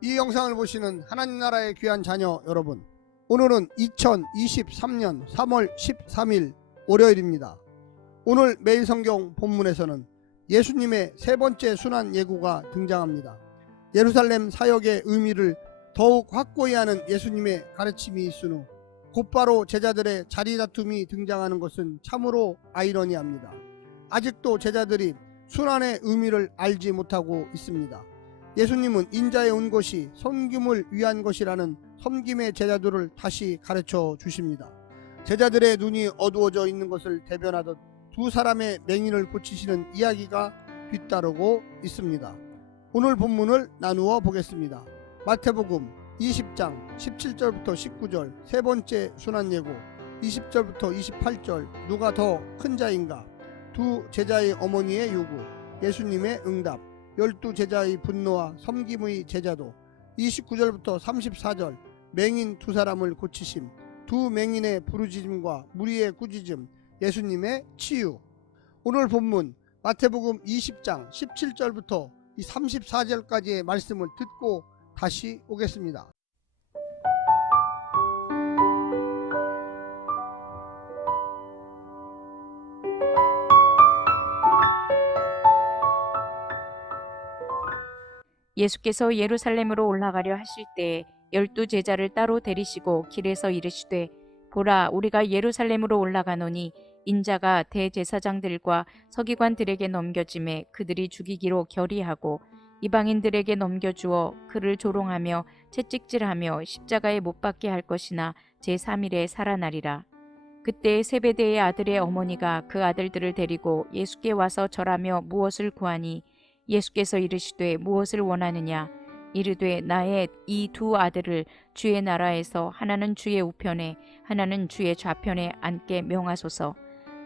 이 영상을 보시는 하나님 나라의 귀한 자녀 여러분, 오늘은 2023년 3월 13일 월요일입니다. 오늘 매일 성경 본문에서는 예수님의 세 번째 순환 예고가 등장합니다. 예루살렘 사역의 의미를 더욱 확고히 하는 예수님의 가르침이 있은 후 곧바로 제자들의 자리 다툼이 등장하는 것은 참으로 아이러니합니다. 아직도 제자들이 순환의 의미를 알지 못하고 있습니다. 예수님은 인자에 온 것이 섬김을 위한 것이라는 섬김의 제자들을 다시 가르쳐 주십니다. 제자들의 눈이 어두워져 있는 것을 대변하듯 두 사람의 맹인을 고치시는 이야기가 뒤따르고 있습니다. 오늘 본문을 나누어 보겠습니다. 마태복음 20장 17절부터 19절 세 번째 순환 예고 20절부터 28절 누가 더 큰 자인가 두 제자의 어머니의 요구 예수님의 응답 열두 제자의 분노와 섬김의 제자도 29절부터 34절 맹인 두 사람을 고치심 두 맹인의 부르짖음과 무리의 꾸짖음 예수님의 치유 오늘 본문 마태복음 20장 17절부터 이 34절까지의 말씀을 듣고 다시 오겠습니다. 예수께서 예루살렘으로 올라가려 하실 때 열두 제자를 따로 데리시고 길에서 이르시되 보라 우리가 예루살렘으로 올라가노니 인자가 대제사장들과 서기관들에게 넘겨짐에 그들이 죽이기로 결의하고 이방인들에게 넘겨주어 그를 조롱하며 채찍질하며 십자가에 못 박게 할 것이나 제3일에 살아나리라. 그때 세베대의 아들의 어머니가 그 아들들을 데리고 예수께 와서 절하며 무엇을 구하니 예수께서 이르시되 무엇을 원하느냐? 이르되 나의 이 두 아들을 주의 나라에서 하나는 주의 우편에 하나는 주의 좌편에 앉게 명하소서.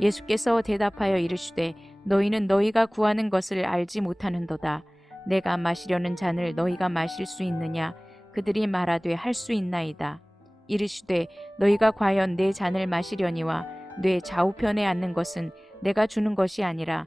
예수께서 대답하여 이르시되 너희는 너희가 구하는 것을 알지 못하는도다. 내가 마시려는 잔을 너희가 마실 수 있느냐? 그들이 말하되 할 수 있나이다. 이르시되 너희가 과연 내 잔을 마시려니와 내 좌우편에 앉는 것은 내가 주는 것이 아니라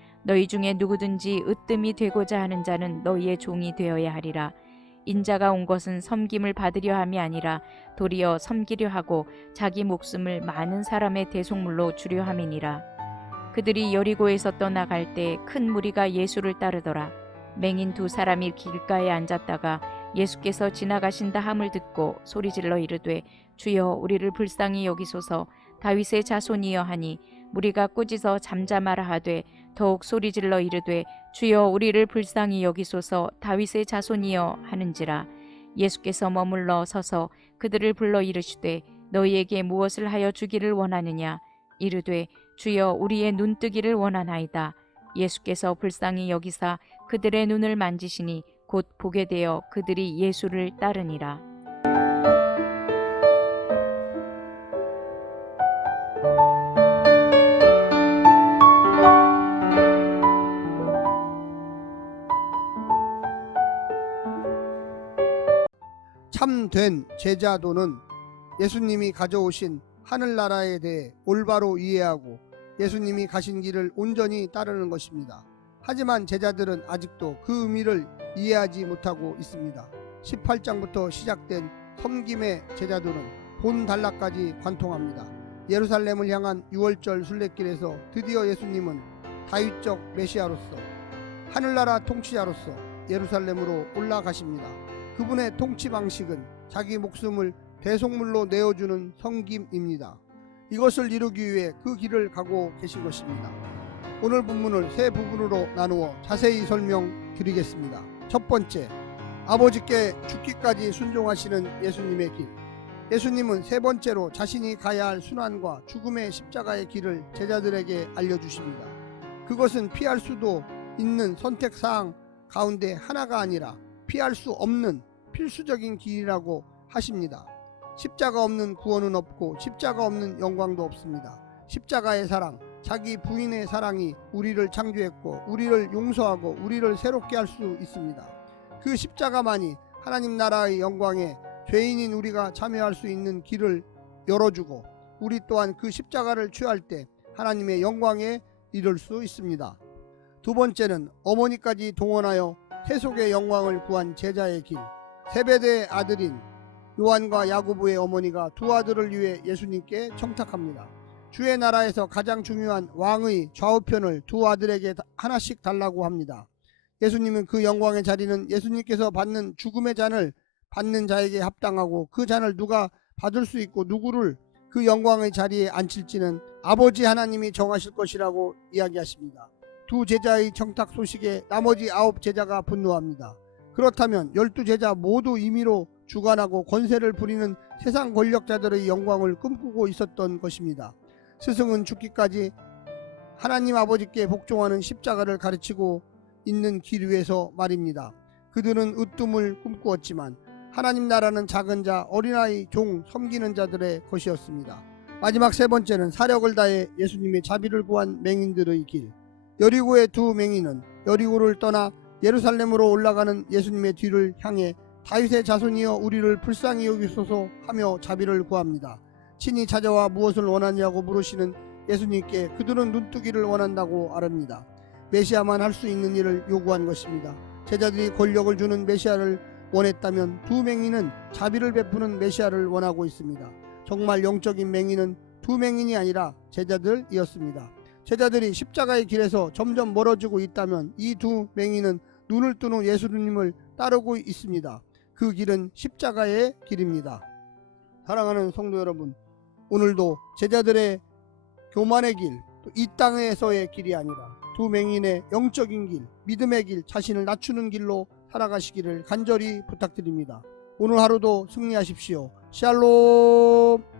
너희 중에 누구든지 으뜸이 되고자 하는 자는 너희의 종이 되어야 하리라. 인자가 온 것은 섬김을 받으려 함이 아니라 도리어 섬기려 하고 자기 목숨을 많은 사람의 대속물로 주려 함이니라. 그들이 여리고에서 떠나갈 때 큰 무리가 예수를 따르더라. 맹인 두 사람이 길가에 앉았다가 예수께서 지나가신다 함을 듣고 소리질러 이르되 주여 우리를 불쌍히 여기소서 다윗의 자손이여 하니 무리가 꾸짖어 잠잠하라 하되 더욱 소리질러 이르되 주여 우리를 불쌍히 여기소서. 다윗의 자손이여. 하는지라 예수께서 머물러 서서 그들을 불러 이르시되 너희에게 무엇을 하여 주기를 원하느냐? 이르되 주여 우리의 눈뜨기를 원하나이다. 예수께서 불쌍히 여기사 그들의 눈을 만지시니 곧 보게 되어 그들이 예수를 따르니라 참된 제자도는 예수님이 가져오신 하늘나라에 대해 올바로 이해하고 예수님이 가신 길을 온전히 따르는 것입니다. 하지만 제자들은 아직도 그 의미를 이해하지 못하고 있습니다. 18장부터 시작된 섬김의 제자들은 본 단락까지 관통합니다. 예루살렘을 향한 6월절 순례길에서 드디어 예수님은 다윗적 메시아로서 하늘나라 통치자로서 예루살렘으로 올라가십니다. 그분의 통치 방식은 자기 목숨을 대속물로 내어주는 섬김입니다. 이것을 이루기 위해 그 길을 가고 계신 것입니다. 오늘 본문을 세 부분으로 나누어 자세히 설명드리겠습니다. 첫 번째, 아버지께 죽기까지 순종하시는 예수님의 길. 예수님은 세 번째로 자신이 가야 할 순환과 죽음의 십자가의 길을 제자들에게 알려주십니다. 그것은 피할 수도 있는 선택사항 가운데 하나가 아니라 피할 수 없는 필수적인 길이라고 하십니다. 십자가 없는 구원은 없고 십자가 없는 영광도 없습니다. 십자가의 사랑, 자기 부인의 사랑이 우리를 창조했고 우리를 용서하고 우리를 새롭게 할 수 있습니다. 그 십자가만이 하나님 나라의 영광에 죄인인 우리가 참여할 수 있는 길을 열어주고 우리 또한 그 십자가를 취할 때 하나님의 영광에 이를 수 있습니다. 두 번째는 어머니까지 동원하여 태속의 영광을 구한 제자의 길. 세베대의 아들인 요한과 야고보의 어머니가 두 아들을 위해 예수님께 청탁합니다. 주의 나라에서 가장 중요한 왕의 좌우편을 두 아들에게 하나씩 달라고 합니다. 예수님은 그 영광의 자리는 예수님께서 받는 죽음의 잔을 받는 자에게 합당하고 그 잔을 누가 받을 수 있고 누구를 그 영광의 자리에 앉힐지는 아버지 하나님이 정하실 것이라고 이야기하십니다. 두 제자의 청탁 소식에 나머지 아홉 제자가 분노합니다. 그렇다면 열두 제자 모두 임의로 주관하고 권세를 부리는 세상 권력자들의 영광을 꿈꾸고 있었던 것입니다. 스승은 죽기까지 하나님 아버지께 복종하는 십자가를 가르치고 있는 길 위에서 말입니다. 그들은 으뜸을 꿈꾸었지만 하나님 나라는 작은 자, 어린아이, 종, 섬기는 자들의 것이었습니다. 마지막 세 번째는 사력을 다해 예수님의 자비를 구한 맹인들의 길. 여리고의 두 맹인은 여리고를 떠나 예루살렘으로 올라가는 예수님의 뒤를 향해 다윗의 자손이여 우리를 불쌍히 여기소서 하며 자비를 구합니다. 친히 찾아와 무엇을 원하냐고 물으시는 예수님께 그들은 눈뜨기를 원한다고 아릅니다. 메시아만 할 수 있는 일을 요구한 것입니다. 제자들이 권력을 주는 메시아를 원했다면 두 맹인은 자비를 베푸는 메시아를 원하고 있습니다. 정말 영적인 맹인은 두 맹인이 아니라 제자들이었습니다. 제자들이 십자가의 길에서 점점 멀어지고 있다면 이 두 맹인은 눈을 뜬후 예수님을 따르고 있습니다. 그 길은 십자가의 길입니다. 사랑하는 성도 여러분, 오늘도 제자들의 교만의 길, 또이 땅에서의 길이 아니라 두 맹인의 영적인 길, 믿음의 길, 자신을 낮추는 길로 살아가시기를 간절히 부탁드립니다. 오늘 하루도 승리하십시오. 샬롬!